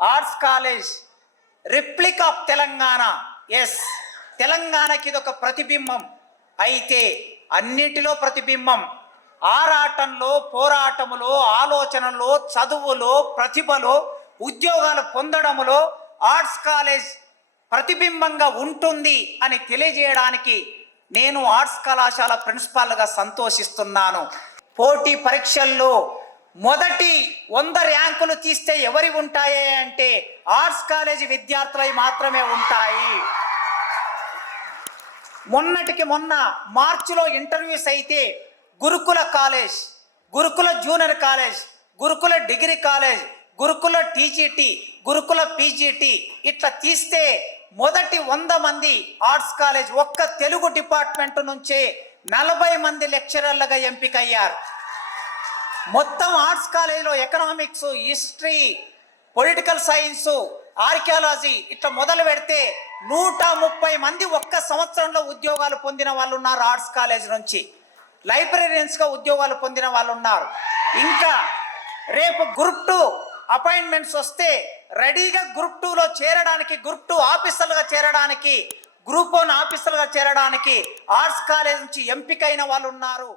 Arts college republic of Telangana. Yes తెలంగాణకి ఇది ఒక ప్రతిబింబం. అయితే అన్నిటిలో ప్రతిబింబం. ఆరాటంలో పోరాటములో ఆలోచనలో చదువులో ప్రతిభలో ఉద్యోగాలు పొందడములో ఆర్ట్స్ కాలేజ్ ప్రతిబింబంగా ఉంటుంది అని తెలియజేయడానికి నేను ఆర్ట్స్ కళాశాల ప్రిన్సిపాల్గా సంతోషిస్తున్నాను. పోటీ పరీక్షల్లో మొదటి వంద ర్యాంకులు తీస్తే ఎవరి ఉంటాయి అంటే ఆర్ట్స్ కాలేజీ విద్యార్థులై మాత్రమే ఉంటాయి. మొన్నటికి మొన్న మార్చిలో ఇంటర్వ్యూస్ అయితే గురుకుల కాలేజ్ గురుకుల జూనియర్ కాలేజ్ గురుకుల డిగ్రీ కాలేజ్ గురుకుల టీజీటీ గురుకుల పీజీటీ ఇట్లా తీస్తే మొదటి వంద మంది ఆర్ట్స్ కాలేజ్ ఒక్క తెలుగు డిపార్ట్మెంట్ నుంచే నలభై మంది లెక్చరర్లుగా ఎంపికయ్యారు. మొత్తం ఆర్ట్స్ కాలేజీలో economics history political science archaeology ఇట్లా మొదలు పెడితే నూట ముప్పై మంది ఒక్క సంవత్సరంలో ఉద్యోగాలు పొందిన వాళ్ళు ఉన్నారు ఆర్ట్స్ కాలేజ్ నుంచి. లైబ్రరీన్స్గా ఉద్యోగాలు పొందిన వాళ్ళు ఉన్నారు. ఇంకా రేపు గ్రూప్ టూ అపాయింట్మెంట్స్ వస్తే రెడీగా గ్రూప్ టూలో చేరడానికి గ్రూప్ టూ ఆఫీసర్లుగా చేరడానికి గ్రూప్ వన్ ఆఫీసర్లుగా చేరడానికి ఆర్ట్స్ కాలేజ్ నుంచి ఎంపికైన వాళ్ళు ఉన్నారు.